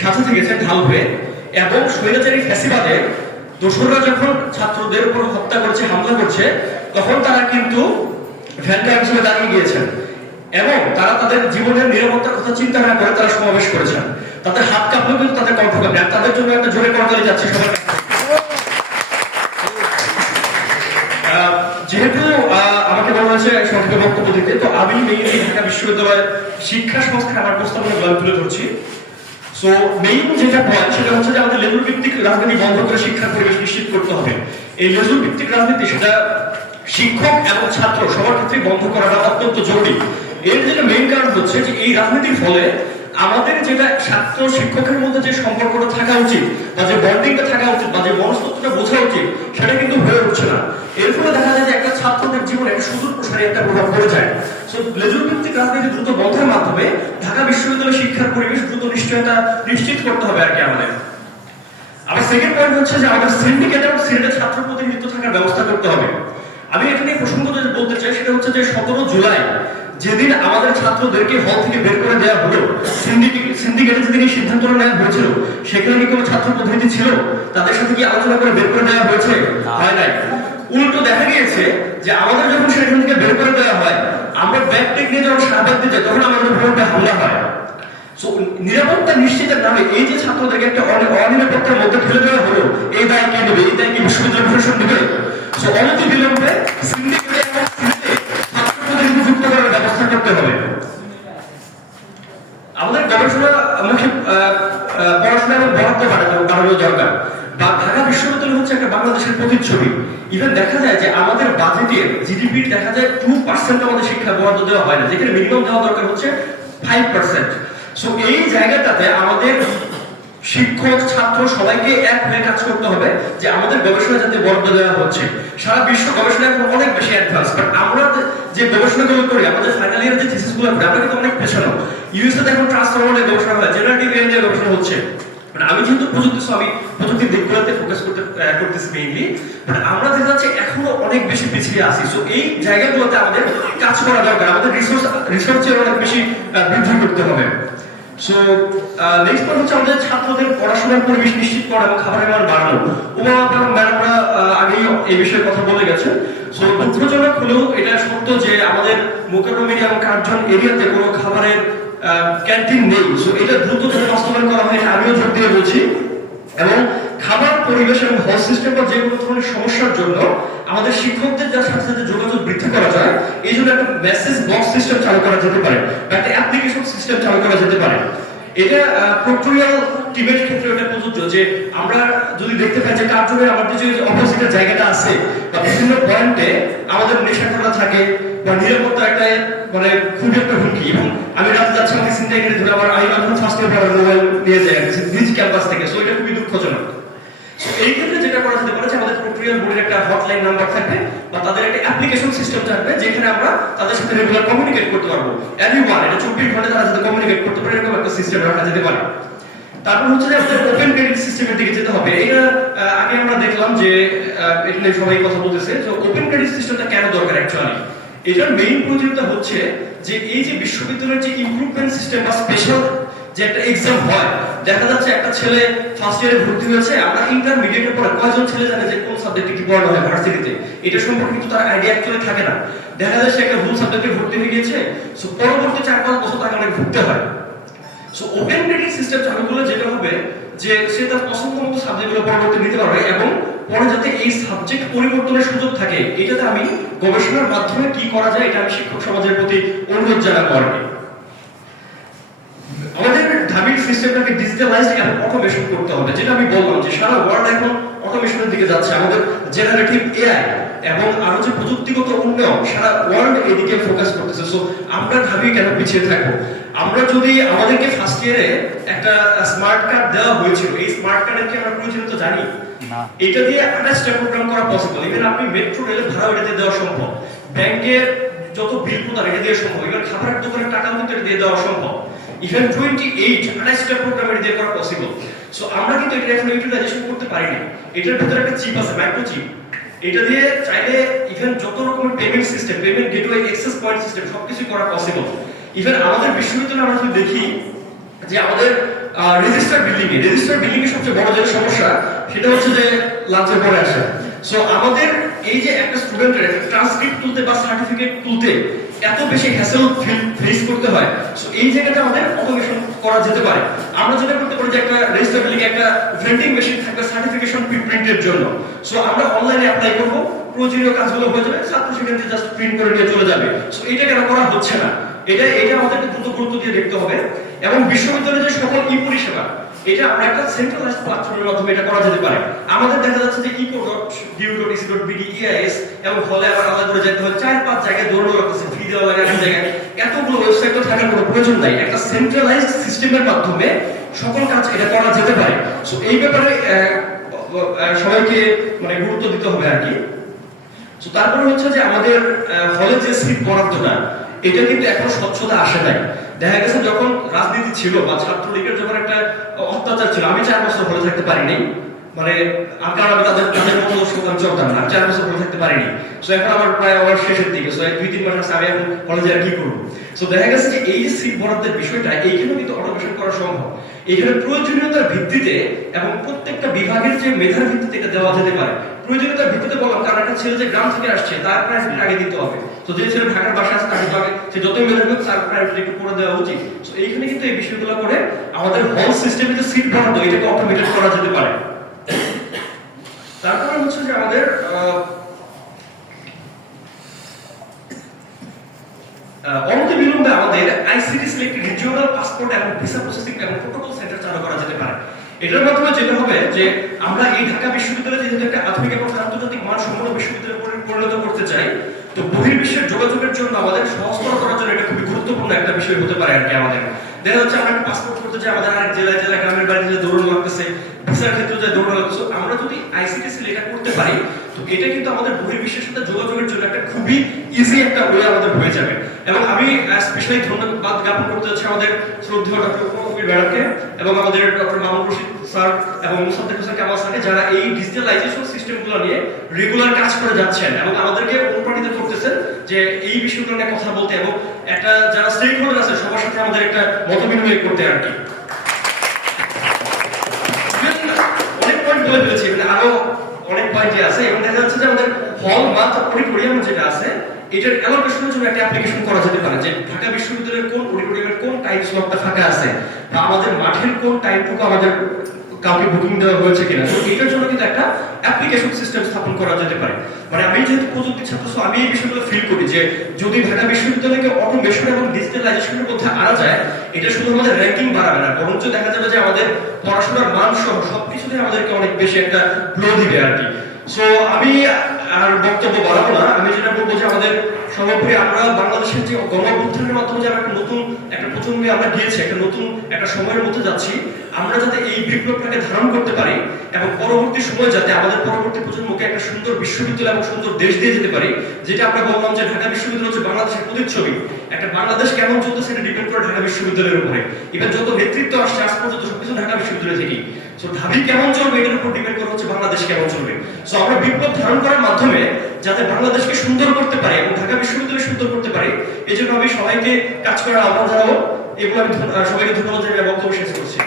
সাথে থেকেছেন ঢাল হয়ে এবং স্বৈরাচারী ফ্যাসিবাদে দোসররা যখন ছাত্রদের উপর হত্যা করছে, হামলা করছে, তখন তারা কিন্তু ভ্যানগার্ড হিসেবে দাঁড়িয়ে গিয়েছেন। এবং তারা তাদের জীবনের নিরাপত্তার কথা চিন্তা না করে তারা সমাবেশ করেছেন। তাদের হাত কাঁপলেও কিন্তু তাদের কণ্ঠ কাঁপে। আর তাদের জন্য একটা জোরে করতালি যাচ্ছে সবার যেহেতু আমাকে বলা হয়েছে সংক্ষেপে বক্তব্য দিতে, তো আমি মেইনলি ঢাকা বিশ্ববিদ্যালয় শিক্ষা সংস্থার আমার প্রস্তাবনা গল্প তুলে ধরছি। সো মেইন যেটা পয়েন্ট সেটা হচ্ছে যে আমাদের লেজুর ভিত্তিক রাজনীতি বন্ধ করে শিক্ষার পরিবেশ নিশ্চিত করতে হবে। এই লেজুর ভিত্তিক রাজনীতি, সেটা শিক্ষক এবং ছাত্র সবার ক্ষেত্রে বন্ধ করাটা অত্যন্ত জরুরি। এর যেটা মেইন কারণ হচ্ছে যে এই রাজনীতির ফলে আমাদের যেটা ছাত্র শিক্ষকের মধ্যে যে সম্পর্কটা থাকা উচিত, বা যে বন্ডিংটা থাকা উচিত, বা যে মনস্তত্বটা বোঝা উচিত, সেটা কিন্তু হয়ে উঠছে না। এর ফলে দেখা যায় যে একটা ছাত্রদের জীবনে সুদূর প্রসারী একটা প্রভাব পড়ে যায়। সো লেজুর ভিত্তিক রাজনীতি দ্রুত বন্ধের মাধ্যমে ঢাকা বিশ্ববিদ্যালয় শিক্ষার পরিবেশ নিশ্চয়তা নিশ্চিত করতে হবে আর কি আমাদের। আমার সেকেন্ড পয়েন্ট হচ্ছে যে আমাদের সিন্ডিকেট এবং সিনেটের ছাত্র প্রতিনিধিত্ব থাকার ব্যবস্থা করতে হবে। আমি এটা নিয়ে প্রসঙ্গত বলতে চাই সেটা হচ্ছে যে সতেরো জুলাই যেদিন আমাদের ছাত্রদেরকে হল থেকে বের করে দেওয়া হলো সিন্ডিকেট যেদিন এই সিদ্ধান্ত নেওয়া হয়েছিল সেখানে কি কোনো ছাত্র প্রতিনিধি ছিল? তাদের সাথে কি আলোচনা করে বের করে দেওয়া হয়েছে? হয় নাই। উল্টো দেখা গিয়েছে যে আমাদের যখন সেখান থেকে বের করে দেওয়া হয় আমরা ব্যাগ টেক নিয়ে যখন শাহবাগ দিতে তখন আমাদের উপর হামলা হয়। নিরাপত্তা নিশ্চিতের নামে এই যে ছাত্রদেরকে একটা অনিরাপত্তার মধ্যে ফেলে দেওয়া হলো, এই দায় কে নেবে? এই দায় কি বিশ্ববিদ্যালয় প্রশাসন নেবে? অনতি বিলম্বে বাংলাদেশের দেখা যায় যে আমাদের বাজেটের জিডিপি দেখা যায় টু পার্সেন্ট আমাদের শিক্ষা বরাদ্দ দেওয়া হয় না, যেখানে মিনিমাম দেওয়া দরকার হচ্ছে ফাইভ পার্সেন্ট সো এই জায়গাটাতে আমাদের শিক্ষক, ছাত্র সবাইকে এক হয়ে কাজ করতে হবে যে আমাদের গবেষণা যাতে বরাদ্দ দেওয়া হচ্ছে। সারা বিশ্ব গবেষণা এখন অনেক বেশি অ্যাডভান্স আমরা যে গবেষণাগুলো করি, আমাদের ফাইনাল ইয়ার যে আমরা কিন্তু অনেক পেছানো। এখন ট্রান্সফরমার গবেষণা হয় জেনারেটিভ গবেষণা হচ্ছে। আমি যেহেতু প্রযুক্তি আমি প্রযুক্তির দিকগুলোতে ফোকাস করতে করতেছি মেইনলি আমরা দেখা যাচ্ছে এখনও অনেক বেশি পিছিয়ে আছি। সো এই জায়গাগুলোতে আমাদের কাজ করা দরকার। আমাদের রিসোর্স রিসার্চের অনেক বেশি বৃদ্ধি করতে হবে। সো নেক্সট পয়েন্ট হচ্ছে আমাদের ছাত্রদের পড়াশোনার পরিবেশ নিশ্চিত করা এবং খাবারের মান বাড়ানো। উমা এবং ম্যাডামরা আগেই এই বিষয়ে কথা বলে গেছেন সো দুঃখজনক হলেও এটা সত্য যে আমাদের মোকারমিনী এবং কার্জন এরিয়াতে কোনো খাবারের ক্যান্টিন নেই। সো এটা দ্রুত বাস্তবায়ন করা হয় আমিও জোর দিয়ে বলছি। এবং পরিবেশ এবং হল সিস্টেম বা যে কোনো ধরনের সমস্যার জন্য আমাদের শিক্ষকদের যার সাথে সাথে যোগাযোগ বৃদ্ধি করা যায়, এই জন্য একটা মেসেজ বক্স সিস্টেম চালু করা যেতে পারে বা একটা অ্যাপ্লিকেশন সিস্টেম চালু করা যেতে পারে। এটা প্রক্টোরিয়াল টিমের ক্ষেত্রে এটা প্রযোজ্য যে আমরা যদি দেখতে পাই যে কার্যকরের আমাদের যে অপোজিটের জায়গাটা আছে বা বিভিন্ন পয়েন্টে আমাদের নেশাখোলা থাকে বা নিরাপত্তা একটা মানে খুবই একটা হুমকি। এবং আমি রাতে যাচ্ছি, আমাকে চিন্তা করে ধরে আমার আমি ফার্স্ট ইয়ার নিয়ে যাই নিজ ক্যাম্পাস থেকে। সো এটা খুবই দুঃখজনক। এই ক্ষেত্রে যেটা করা যেতে পারে যে আমাদের প্রক্রিয়ার বোর্ডের একটা হটলাইন নাম্বার থাকবে বা তাদের একটা অ্যাপ্লিকেশন সিস্টেম থাকবে যেখানে আমরা তাদের সাথে রেগুলার কমিউনিকেট করতে পারব। এভরি ওয়ান এটা চব্বিশ ঘণ্টা তারা সাথে কমিউনিকেট করতে পারে এরকম একটা সিস্টেম রাখা যেতে পারে। তারপর হচ্ছে যে আমাদের ওপেন ক্রেডিট সিস্টেমের দিকে যেতে হবে। এটা আগে আমরা দেখলাম যে আহ, সবাই কথা বলতেছে যে ওপেন ক্রেডিট সিস্টেমটা কেন দরকার অ্যাকচুয়ালি এটার মেইন প্রয়োজনীয়তা হচ্ছে যে এই যে বিশ্ববিদ্যালয়ের যে ইমপ্রুভমেন্ট সিস্টেম বা স্পেশাল যে একটা এক্সাম হয়, দেখা যাচ্ছে একটা ছেলে ফার্স্ট ইয়ারে ভর্তি হয়েছে, আমরা ইন্টারমিডিয়েটের পরে কয়জন ছেলে জানে যে কোন সাবজেক্টে কি পড়ানো হয় ভার্সিটিতে এটা সম্পর্কে কিন্তু তার আইডিয়া অ্যাকচুয়ালি থাকে না। দেখা সে একটা ভুল সাবজেক্টে ভর্তি হয়ে গিয়েছে সো পরবর্তী চার পাঁচ বছর তাকে অনেক ভুগতে হয়। সো ওপেন ক্রেডিট সিস্টেম চালু করলে যেটা হবে যে সে তার পছন্দ মতো সাবজেক্টগুলো পরবর্তী নিতে পারবে এবং পরে যাতে এই সাবজেক্ট পরিবর্তনের সুযোগ থাকে, এটাতে আমি গবেষণার মাধ্যমে কি করা যায় এটা আমি শিক্ষক সমাজের প্রতি অনুরোধ জানাব আর কি। আমাদের ঢাবির সিস্টেমটাকে ডিজিটালাইজ এবং অটোমেশন করতে হবে যেটা আমি বললাম যে সারা ওয়ার্ল্ড এখন অটোমেশনের দিকে যাচ্ছে। আমাদের জেনারেটিভ এআই এবং আরও যে প্রযুক্তিগত উন্নয়ন সারা ওয়ার্ল্ড এদিকে ফোকাস করতেছে। সো আমরা ঢাবি কেন পিছিয়ে থাকব? আমরা যদি আমাদেরকে ফার্স্ট ইয়ারে একটা স্মার্ট কার্ড দেওয়া হয়েছিল এই স্মার্ট কার্ডের কি আমরা প্রয়োজনীয়তা জানি? এটা দিয়ে আঠাশটা প্রোগ্রাম করা পসিবল ইভেন আপনি মেট্রো রেলের ভাড়া এটাতে দেওয়া সম্ভব। ব্যাংকের যত বিল প্রদান এটা দিয়ে সম্ভব। ইভেন খাবারের দোকানের টাকা এটা দিয়ে দেওয়া সম্ভব। ইভেন টোয়েন্টি এইট আঠাশটা প্রোগ্রাম এটা করা পসিবল সো আমরা কিন্তু এটা এখন ইউটিলাইজেশন করতে পারিনি। এটার ভিতরে একটা চিপ আছে মাইক্রো চিপ এটা দিয়ে চাইলে ইভেন যত রকমের payment system payment gateway access point system সবকিছু করা পসিবল ইভেন আমাদের বিশ্ববিদ্যালয়ে আমরা যদি দেখি যে আমাদের রেজিস্টার বিল্ডিং এ রেজিস্টার বিল্ডিং এর সবচেয়ে বড় যে সমস্যা, সেটা হচ্ছে যে লাঞ্চের পরে আসে। সো আমাদের এই যে একটা স্টুডেন্টের ট্রান্সক্রিপ্ট তুলতে বা সার্টিফিকেট তুলতে এত বেশি হ্যাসেল ফেস করতে হয় সো এই জায়গাটা আমাদের অটোমেশন করা যেতে পারে। আমরা যেটা করতে পারি যে একটা রেজিস্টার বিল্ডিং একটা ভেন্ডিং মেশিন থাকবে সার্টিফিকেশন প্রিন্টের জন্য। সো আমরা অনলাইনে অ্যাপ্লাই করব, প্রয়োজনীয় কাজগুলো হয়ে যাবে ছাত্র সেখান জাস্ট প্রিন্ট করে নিয়ে চলে যাবে। সো এটা কেন করা হচ্ছে না? এটা এটা আমাদেরকে দ্রুত গুরুত্ব দিয়ে দেখতে হবে। এবং বিশ্ববিদ্যালয়ের যে সকল ই পরিষেবা এটা আমরা একটা সেন্ট্রালাইজড প্ল্যাটফর্মের মাধ্যমে এটা করা যেতে পারে। আমাদের দেখা যাচ্ছে যে এবং হলে আবার আলাদা করে যেতে হয় চার পাঁচ জায়গায় ফি দেওয়া লাগে জায়গায়। এতগুলো ওয়েবসাইট থাকার কোনো প্রয়োজন নাই। একটা সেন্ট্রালাইজড সিস্টেমের মাধ্যমে সকল কাজ এটা করা যেতে পারে। সো এই ব্যাপারে সবাইকে মানে গুরুত্ব দিতে হবে আর কি। তো তারপরে হচ্ছে যে আমাদের হলে যে সিট বরাদ্দটা, এটা কিন্তু এখন স্বচ্ছতা আসে নাই। দেখা গেছে যখন রাজনীতি ছিল বা ছাত্রলীগের যখন একটা অত্যাচার ছিল, আমি চার বছর হলে থাকতে পারিনি। মানে কারণ আমি তাদের তাদের মতো আমি চলতাম না চার বছর হলে থাকতে পারিনি। সো এখন আমার প্রায় আমার শেষের দিকে। সো দুই, তিন মাস আমি এখন কলেজে আর কি করব? সো দেখা গেছে যে এই সিট বরাদ্দের বিষয়টা এইখানেও কিন্তু অটোমেশন করা সম্ভব। এখানে প্রয়োজনীয়তার ভিত্তিতে এবং প্রত্যেকটা বিভাগের যে মেধার ভিত্তিতে দেওয়া যেতে পারে প্রয়োজনীয়তার ভিত্তিতে বললাম কারণ একটা ছেলে যে গ্রাম থেকে আসছে, তার প্রাইভেট আগে দিতে হবে। তো যে ছেলে ঢাকার বাসা আছে, তাকে আগে, সে যতই মেধাবী হোক, তার প্রাইভেট একটু করে দেওয়া উচিত। তো এইখানে কিন্তু এই বিষয়গুলো করে আমাদের হল সিস্টেমে যে সিট বরাদ্দ এটাকে অটোমেটেড করা যেতে পারে। তারপরে হচ্ছে যে আমাদের অনতি বিলম্বে আমাদের আইসিটি সিলেক্টেড রিজিওনাল পাসপোর্ট এবং ভিসা প্রসেসিং এবং প্রোটোকল সেন্টার চালু করা যেতে পারে। এটার মাধ্যমে যেটা হবে যে আমরা এই ঢাকা যেহেতু একটা আধুনিক এবং আন্তর্জাতিক মান সম্পন্ন বিশ্ববিদ্যালয়ে পরিণত করতে চাই, তো বহির্বিশ্বের যোগাযোগের জন্য আমাদের সহজতর করার জন্য এটা খুবই গুরুত্বপূর্ণ একটা বিষয় হতে পারে আর কি আমাদের। দেখা যাচ্ছে আমরা একটা পাসপোর্ট করতে আমাদের আরেক জেলায় জেলায় গ্রামের যে দৌড়ানো লাগতেছে ভিসার ক্ষেত্রে যে দৌড়ানো আমরা যদি আইসিটিসি করতে পারি, তো এটা কিন্তু আমাদের বহির্বিশ্বের সাথে যোগাযোগের জন্য একটা খুবই ইজি একটা ওয়ে আমাদের হয়ে যাবে। স্পেশালি ধন্যবাদ জ্ঞাপন করতে চাচ্ছি আমাদের শ্রদ্ধেয় ডক্টর কবির ম্যাডামকে এবং আমাদের ডক্টর মামুন রশিদ স্যার এবং মুসাদ্দিক হোসেন কামাল স্যারকে যারা এই ডিজিটালাইজেশন সিস্টেমগুলো নিয়ে রেগুলার কাজ করে যাচ্ছেন এবং আমাদেরকে অনুপ্রাণিত করতেছেন যে এই বিষয়গুলো নিয়ে কথা বলতে এবং একটা যারা স্টেক হোল্ডার আছে, সবার সাথে আমাদের একটা মত বিনিময় করতে আর কি। অনেক পয়েন্ট বলে ফেলেছি আরও অনেক পয়েন্টই আছে, এবং দেখা যাচ্ছে যে আমাদের হল বা অডিটোরিয়াম যেটা আছে এটার অ্যালোকেশনের জন্য একটা অ্যাপ্লিকেশন করা যেতে পারে যে ঢাকা বিশ্ববিদ্যালয়ের কোন অডিটোরিয়ামের কোন টাইম স্লটটা ফাঁকা আছে বা আমাদের মাঠের কোন টাইমটুকু আমাদের কাউকে বুকিং দেওয়া হয়েছে কিনা। তো এটার জন্য কিন্তু একটা অ্যাপ্লিকেশন সিস্টেম স্থাপন করা যেতে পারে। মানে আমি যেহেতু প্রযুক্তি ছাত্র, so আমি এই বিষয়গুলো ফিল করি যে যদি ঢাকা বিশ্ববিদ্যালয়কে অটোমেশন এবং ডিজিটালাইজেশনের মধ্যে আনা যায়, এটা শুধু আমাদের র্যাঙ্কিং বাড়াবে না, বরঞ্চ দেখা যাবে যে আমাদের পড়াশোনার মান সহ সবকিছুতে আমাদেরকে অনেক বেশি একটা ফ্লো দিবে আর কি। সো আমি আর বক্তব্য বাড়াবো না। আমি যেটা বলব যে আমাদের সর্বোপরি আমরা বাংলাদেশের যে গণ মাধ্যমে যে আমরা একটা নতুন, একটা প্রজন্মে আমরা গিয়েছি, একটা নতুন, একটা সময়ের মধ্যে যাচ্ছি, আমরা যাতে এই বিপ্লবটাকে ধারণ করতে পারি এবং পরবর্তী সময় যাতে আমাদের পরবর্তী প্রজন্মকে একটা সুন্দর বিশ্ববিদ্যালয় এবং সুন্দর দেশ দিয়ে যেতে পারি, যেটা আমরা বললাম যে ঢাকা বিশ্ববিদ্যালয় হচ্ছে বাংলাদেশের প্রতিচ্ছবি। একটা বাংলাদেশ কেমন চলতেছে এটা ডিপেন্ড করে ঢাকা বিশ্ববিদ্যালয়ের উপরে। ইভেন যত নেতৃত্ব আসছে, আজ পর্যন্ত সবকিছু ঢাকা বিশ্ববিদ্যালয় থেকেই। সো ঢাবি কেমন চলবে? এটার উপর ডিপেন্ড করে হচ্ছে বাংলাদেশ কেমন চলবে? সো আমরা বিপ্লব ধারণ করার মাধ্যমে যাতে বাংলাদেশকে সুন্দর করতে পারে এবং ঢাকা বিশ্ববিদ্যালয় সুন্দর করতে পারে এই জন্য আমি সবাইকে কাজ করার আহ্বান জানাব এবং আমি সবাইকে ধন্যবাদ জানিয়ে বক্তব্য শেষ করছি।